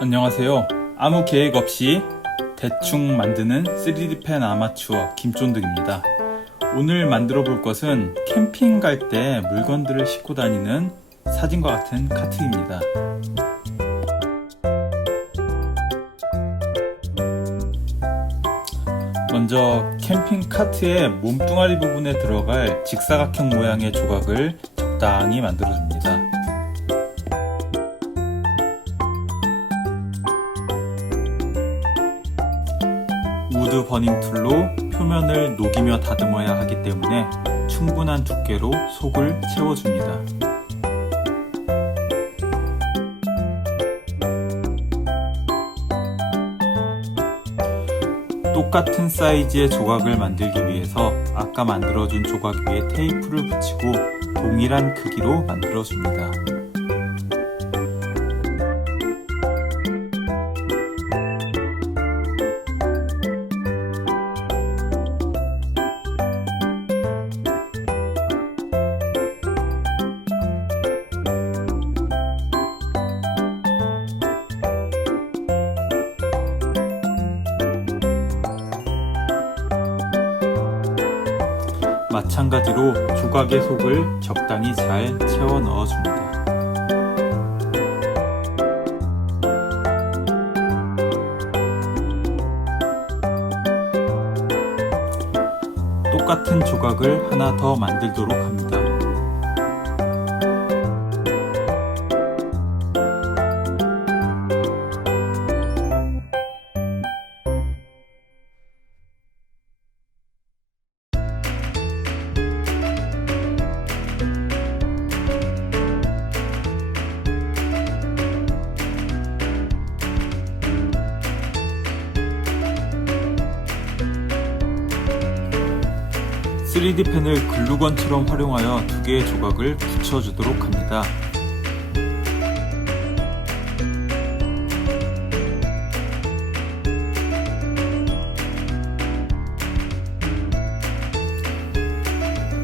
안녕하세요. 아무 계획 없이 대충 만드는 3D 펜 아마추어 김쫀득입니다. 오늘 만들어 볼 것은 캠핑 갈 때 물건들을 싣고 다니는 사진과 같은 카트입니다. 먼저 캠핑 카트의 몸뚱아리 부분에 들어갈 직사각형 모양의 조각을 적당히 만들어 줍니다. 우드 버닝 툴로 표면을 녹이며 다듬어야 하기 때문에 충분한 두께로 속을 채워줍니다. 똑같은 사이즈의 조각을 만들기 위해서 아까 만들어준 조각 위에 테이프를 붙이고 동일한 크기로 만들어줍니다. 마찬가지로 조각의 속을 적당히 잘 채워 넣어줍니다. 똑같은 조각을 하나 더 만들도록 합니다. (3D) 펜을 글루건처럼 활용하여 두 개의 조각을 붙여주도록 합니다.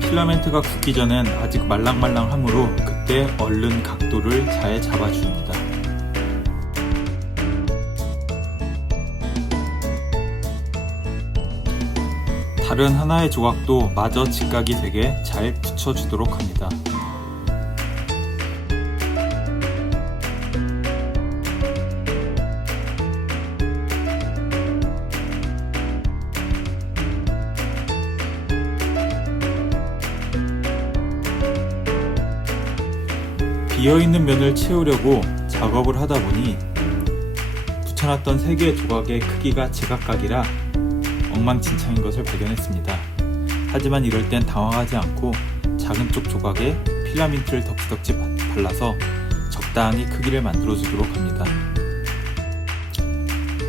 필라멘트가 굳기 전엔 아직 말랑말랑하므로 그때 얼른 각도를 잘 잡아줍니다. 다른 하나의 조각도 마저 직각이 되게 잘 붙여주도록 합니다. 비어있는 면을 채우려고 작업을 하다 보니 붙여놨던 3개의 조각의 크기가 제각각이라 엉망진창인 것을 발견했습니다. 하지만 이럴 땐 당황하지 않고 작은 쪽 조각에 필라멘트를 덕지덕지 발라서 적당히 크기를 만들어 주도록 합니다.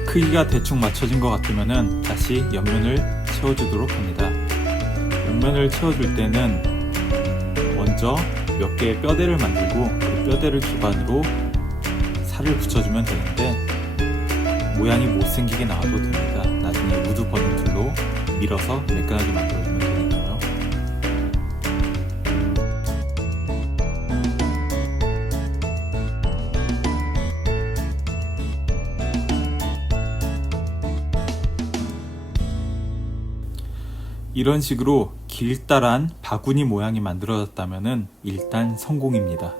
크기가 대충 맞춰진 것 같으면 다시 옆면을 채워주도록 합니다. 옆면을 채워줄 때는 먼저 몇 개의 뼈대를 만들고 그 뼈대를 기반으로 살을 붙여주면 되는데 모양이 못생기게 나와도 됩니다. 나중에 우드 버닝 툴로 밀어서 매끈하게 만들어주면 되니까요. 이런 식으로 길다란 바구니 모양이 만들어졌다면 일단 성공입니다.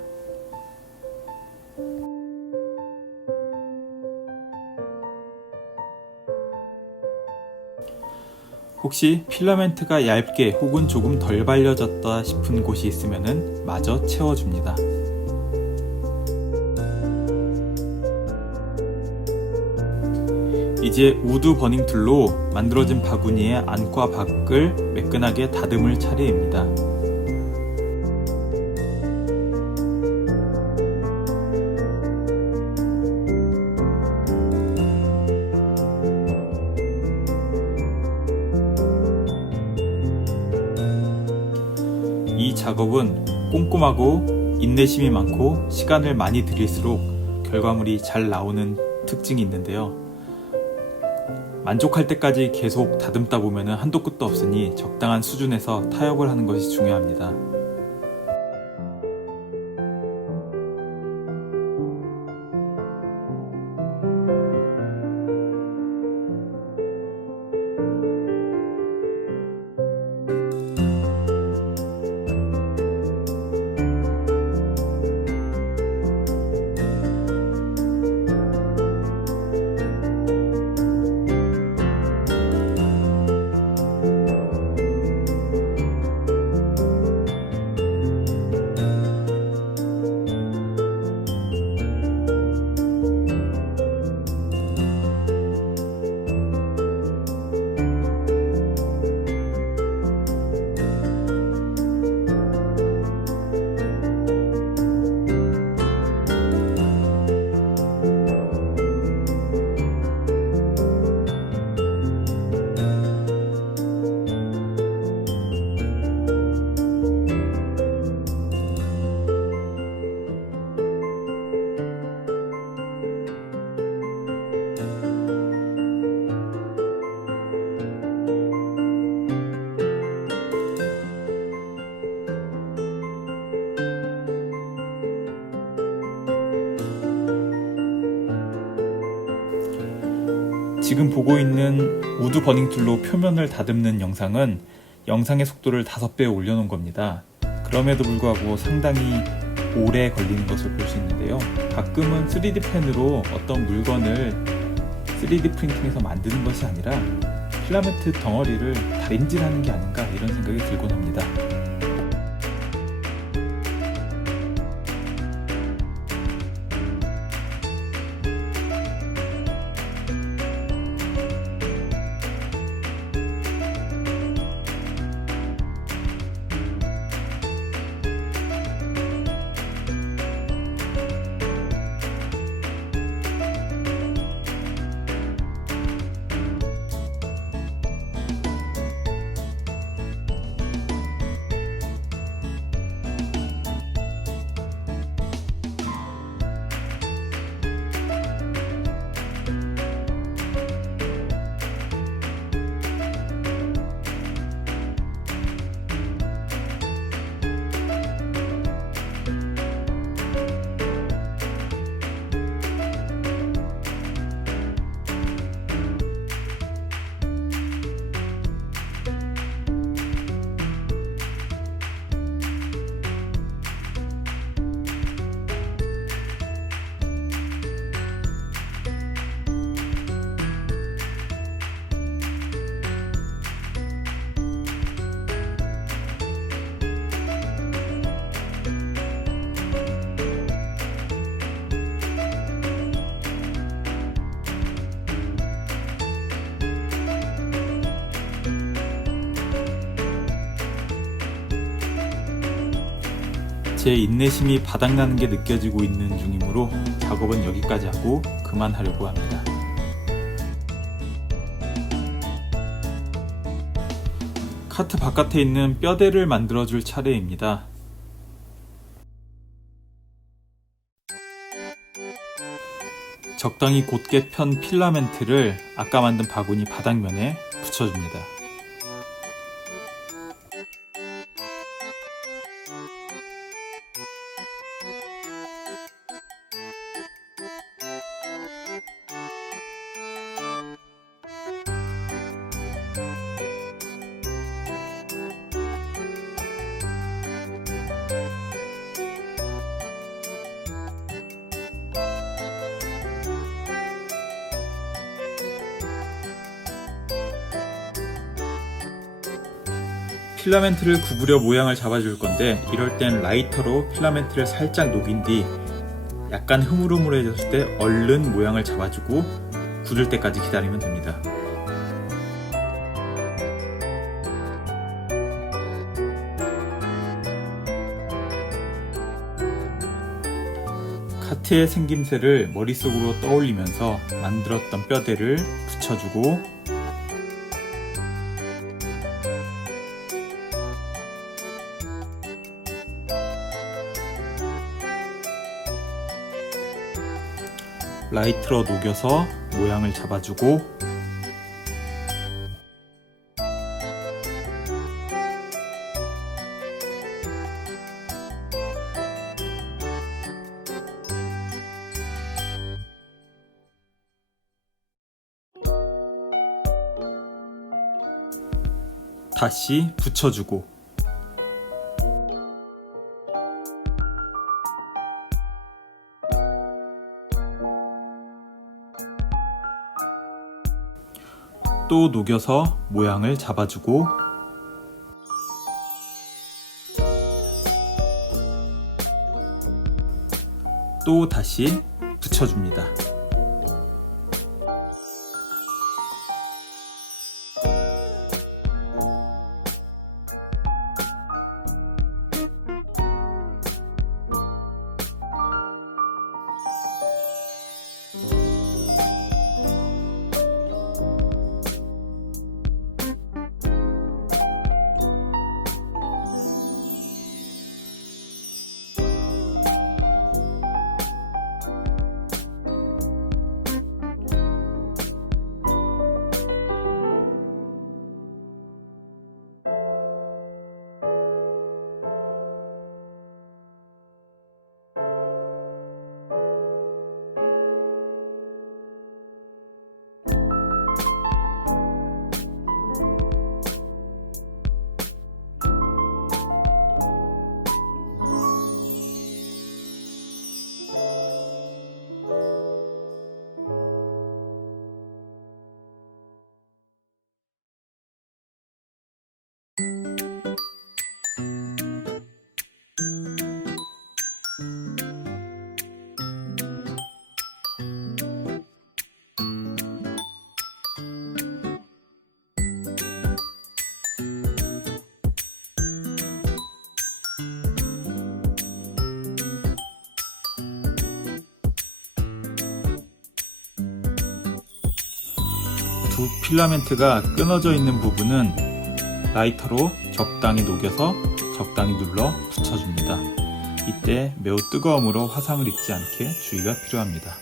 혹시 필라멘트가 얇게 혹은 조금 덜 발려졌다 싶은 곳이 있으면 마저 채워줍니다. 이제 우드 버닝 툴로 만들어진 바구니의 안과 밖을 매끈하게 다듬을 차례입니다. 이 작업은 꼼꼼하고 인내심이 많고 시간을 많이 들일수록 결과물이 잘 나오는 특징이 있는데요. 만족할 때까지 계속 다듬다 보면 한도 끝도 없으니 적당한 수준에서 타협을 하는 것이 중요합니다. 지금 보고 있는 우드 버닝 툴로 표면을 다듬는 영상은 영상의 속도를 5배 올려놓은 겁니다. 그럼에도 불구하고 상당히 오래 걸리는 것을 볼 수 있는데요. 가끔은 3D 펜으로 어떤 물건을 3D 프린팅해서 만드는 것이 아니라 필라멘트 덩어리를 다림질하는 게 아닌가 이런 생각이 들곤 합니다. 제 인내심이 바닥나는 게 느껴지고 있는 중이므로 작업은 여기까지 하고 그만하려고 합니다. 카트 바깥에 있는 뼈대를 만들어줄 차례입니다. 적당히 곧게 편 필라멘트를 아까 만든 바구니 바닥면에 붙여줍니다. 필라멘트를 구부려 모양을 잡아줄 건데 이럴 땐 라이터로 필라멘트를 살짝 녹인 뒤 약간 흐물흐물해졌을 때 얼른 모양을 잡아주고 굳을 때까지 기다리면 됩니다. 카트의 생김새를 머릿속으로 떠올리면서 만들었던 뼈대를 붙여주고 라이트로 녹여서 모양을 잡아주고 다시 붙여주고 또 녹여서 모양을 잡아주고 또 다시 붙여줍니다. 두 필라멘트가 끊어져 있는 부분은 라이터로 적당히 녹여서 적당히 눌러 붙여줍니다. 이때 매우 뜨거움으로 화상을 입지 않게 주의가 필요합니다.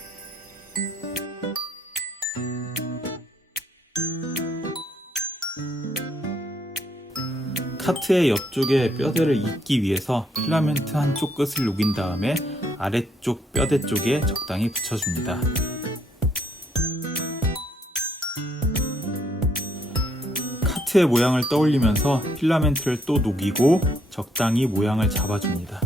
카트의 옆쪽에 뼈대를 잇기 위해서 필라멘트 한쪽 끝을 녹인 다음에 아래쪽 뼈대 쪽에 적당히 붙여줍니다. 카트의 모양을 떠올리면서 필라멘트를 또 녹이고 적당히 모양을 잡아줍니다.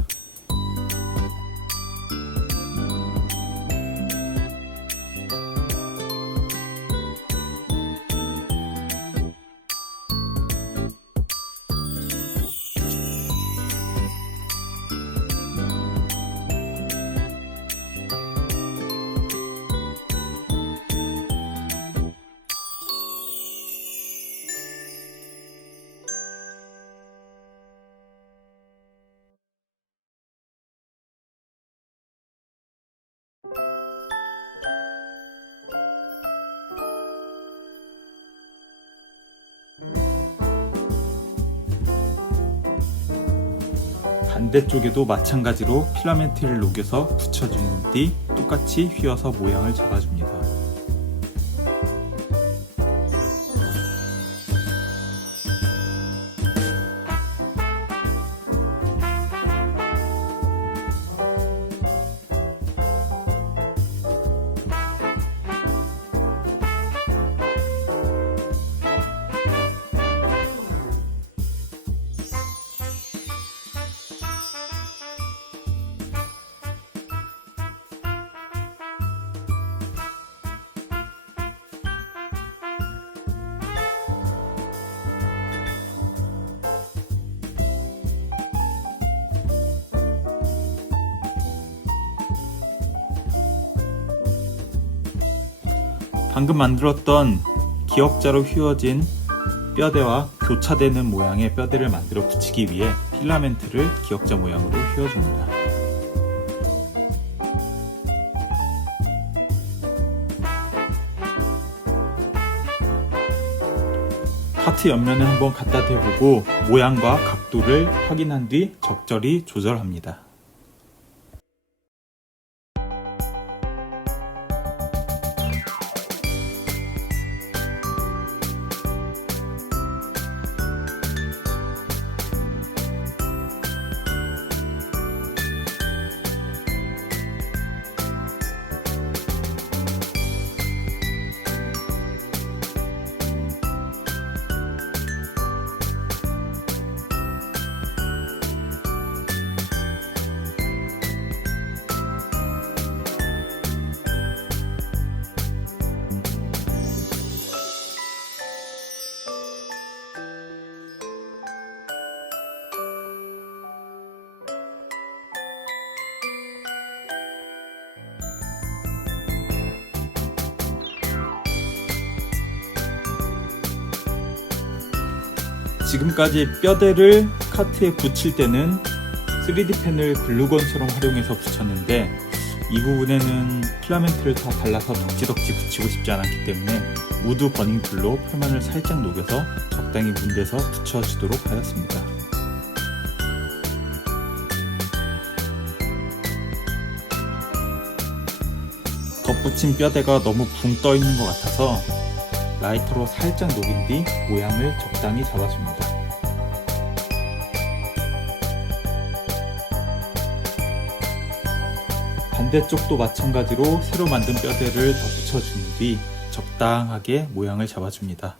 반대쪽에도 마찬가지로 필라멘트를 녹여서 붙여준 뒤 똑같이 휘어서 모양을 잡아줍니다. 방금 만들었던 기역자로 휘어진 뼈대와 교차되는 모양의 뼈대를 만들어 붙이기 위해 필라멘트를 기역자 모양으로 휘어줍니다. 카트 옆면을 한번 갖다 대보고 모양과 각도를 확인한 뒤 적절히 조절합니다. 지금까지 뼈대를 카트에 붙일 때는 3D펜을 글루건처럼 활용해서 붙였는데 이 부분에는 필라멘트를 더 발라서 덕지덕지 붙이고 싶지 않았기 때문에 무드 버닝툴로 표면을 살짝 녹여서 적당히 문대서 붙여주도록 하였습니다. 덧붙인 뼈대가 너무 붕 떠 있는 것 같아서 라이터로 살짝 녹인 뒤 모양을 적당히 잡아줍니다. 반대쪽도 마찬가지로 새로 만든 뼈대를 덧붙여준 뒤 적당하게 모양을 잡아줍니다.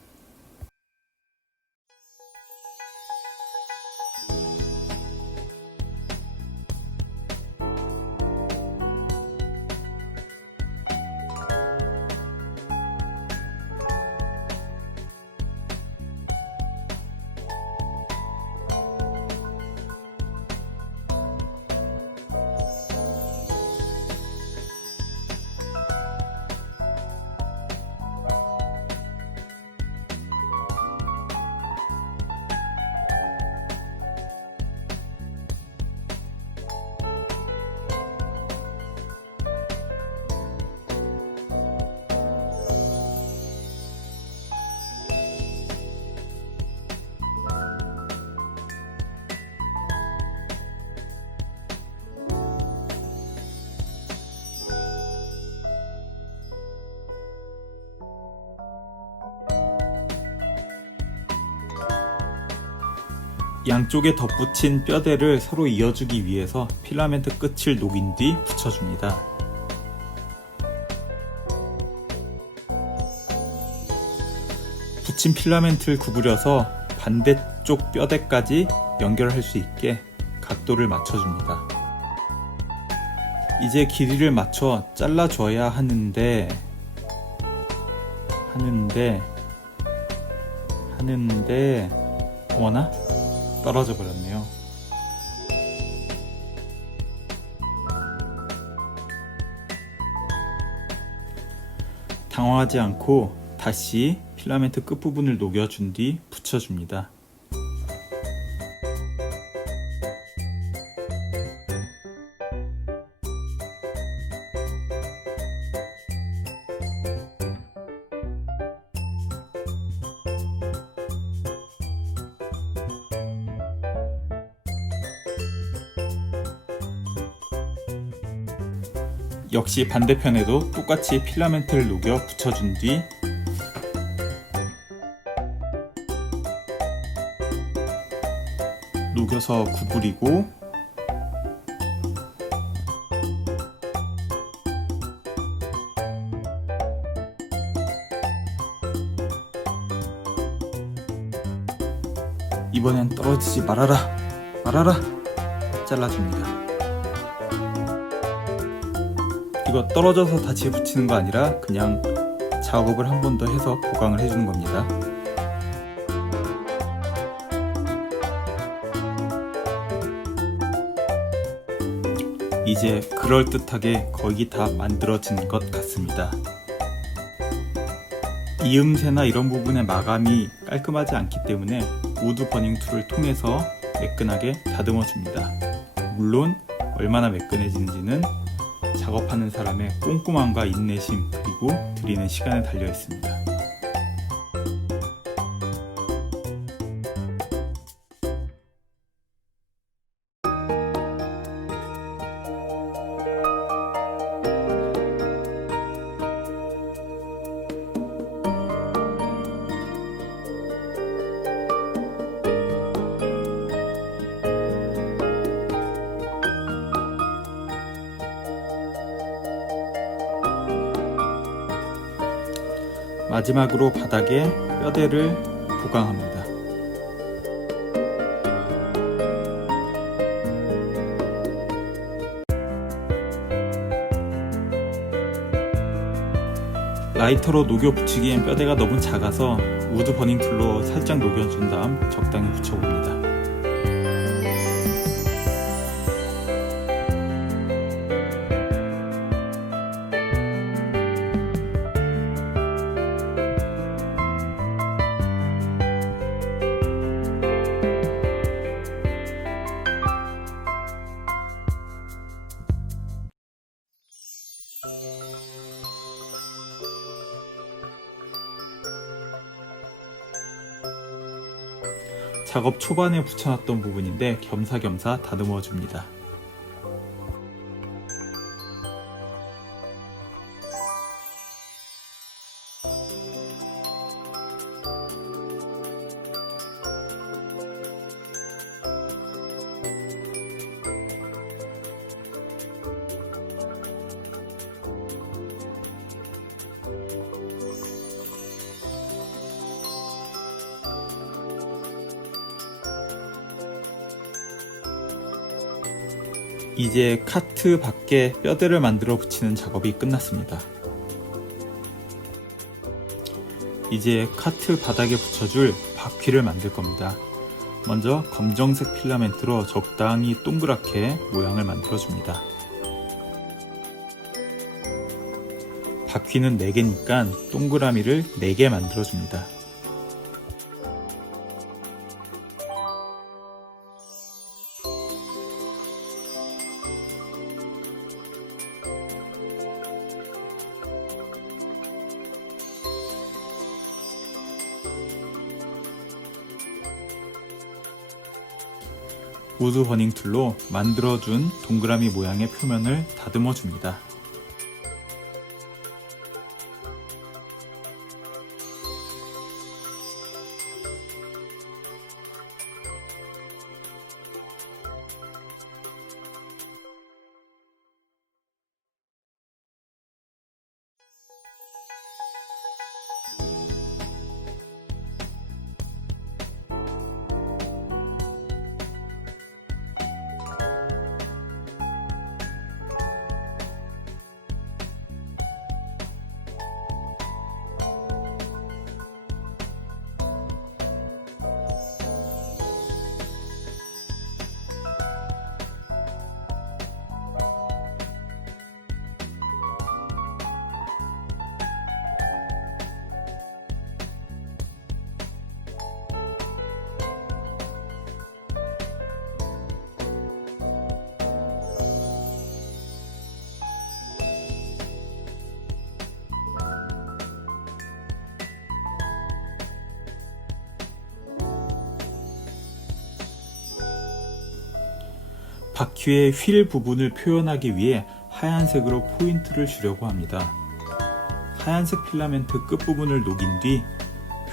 양쪽에 덧붙인 뼈대를 서로 이어주기 위해서 필라멘트 끝을 녹인 뒤 붙여줍니다. 붙인 필라멘트를 구부려서 반대쪽 뼈대까지 연결할 수 있게 각도를 맞춰줍니다. 이제 길이를 맞춰 잘라줘야 하는데 어머나? 떨어져 버렸네요. 당황하지 않고 다시 필라멘트 끝부분을 녹여준 뒤 붙여줍니다. 역시 반대편에도 똑같이 필라멘트를 녹여 붙여준 뒤 녹여서 구부리고 이번엔 떨어지지 말아라 잘라줍니다. 이거 떨어져서 다시 붙이는 거 아니라 그냥 작업을 한 번 더 해서 보강을 해주는 겁니다. 이제 그럴듯하게 거의 다 만들어진 것 같습니다. 이음새나 이런 부분의 마감이 깔끔하지 않기 때문에 우드 버닝 툴을 통해서 매끈하게 다듬어 줍니다. 물론 얼마나 매끈해지는지는 작업하는 사람의 꼼꼼함과 인내심 그리고 들이는 시간에 달려 있습니다. 마지막으로 바닥에 뼈대를 보강합니다. 라이터로 녹여 붙이기엔 뼈대가 너무 작아서 우드 버닝 툴로 살짝 녹여준 다음 적당히 붙여봅니다. 작업 초반에 붙여놨던 부분인데 겸사겸사 다듬어 줍니다. 이제 카트 밖에 뼈대를 만들어 붙이는 작업이 끝났습니다. 이제 카트 바닥에 붙여줄 바퀴를 만들 겁니다. 먼저 검정색 필라멘트로 적당히 동그랗게 모양을 만들어 줍니다. 바퀴는 4개니까 동그라미를 4개 만들어 줍니다. 우드 버닝 툴로 만들어준 동그라미 모양의 표면을 다듬어 줍니다. 바퀴의 휠 부분을 표현하기 위해 하얀색으로 포인트를 주려고 합니다. 하얀색 필라멘트 끝부분을 녹인 뒤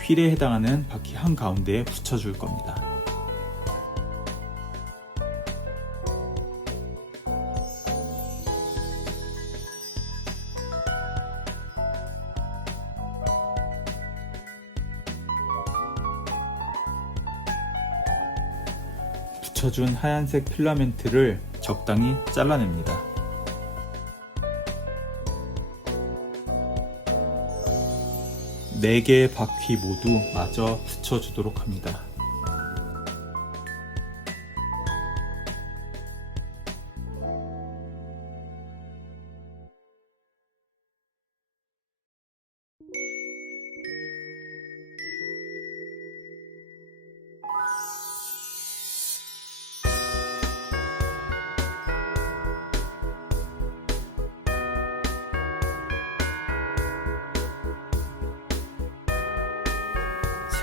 휠에 해당하는 바퀴 한가운데에 붙여줄 겁니다. 붙여준 하얀색 필라멘트를 적당히 잘라냅니다. 네 개의 바퀴 모두 마저 붙여주도록 합니다.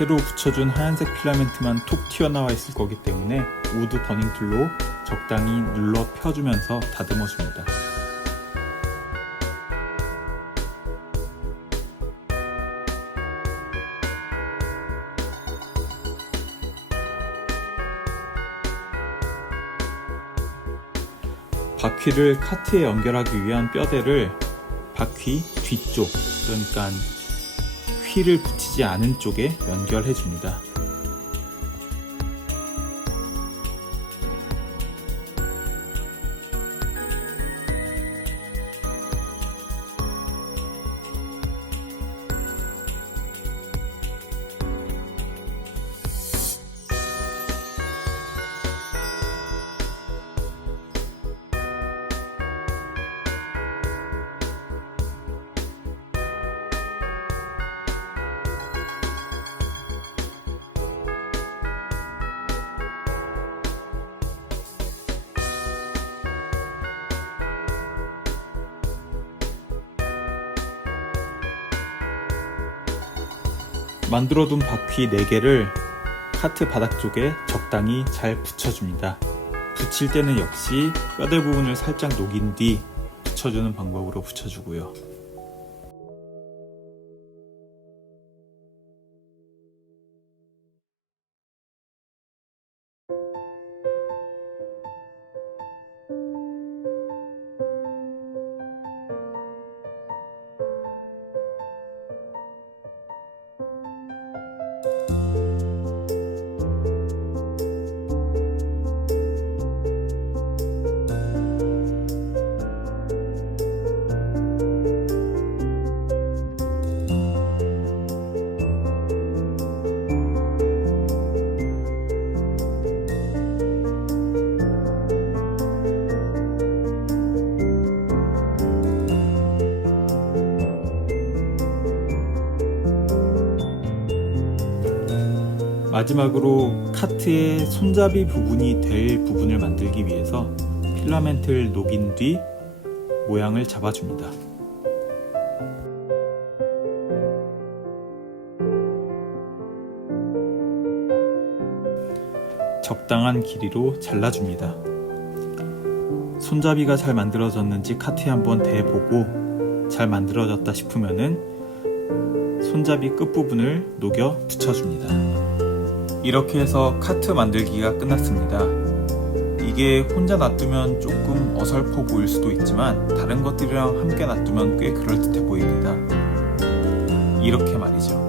새로 붙여준 하얀색 필라멘트만 톡 튀어나와 있을 거기 때문에 우드 버닝 툴로 적당히 눌러 펴주면서 다듬어 줍니다. 바퀴를 카트에 연결하기 위한 뼈대를 바퀴 뒤쪽, 그러니까 휠을 붙이지 않은 쪽에 연결해 줍니다. 만들어둔 바퀴 4개를 카트 바닥 쪽에 적당히 잘 붙여줍니다. 붙일 때는 역시 뼈대 부분을 살짝 녹인 뒤 붙여주는 방법으로 붙여주고요. 마지막으로 카트의 손잡이 부분이 될 부분을 만들기 위해서 필라멘트를 녹인 뒤 모양을 잡아줍니다. 적당한 길이로 잘라줍니다. 손잡이가 잘 만들어졌는지 카트에 한번 대보고 잘 만들어졌다 싶으면은 손잡이 끝부분을 녹여 붙여줍니다. 이렇게 해서 카트 만들기가 끝났습니다. 이게 혼자 놔두면 조금 어설퍼 보일 수도 있지만 다른 것들이랑 함께 놔두면 꽤 그럴듯해 보입니다. 이렇게 말이죠.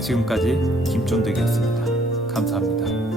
지금까지 김쫀득이었습니다. 감사합니다.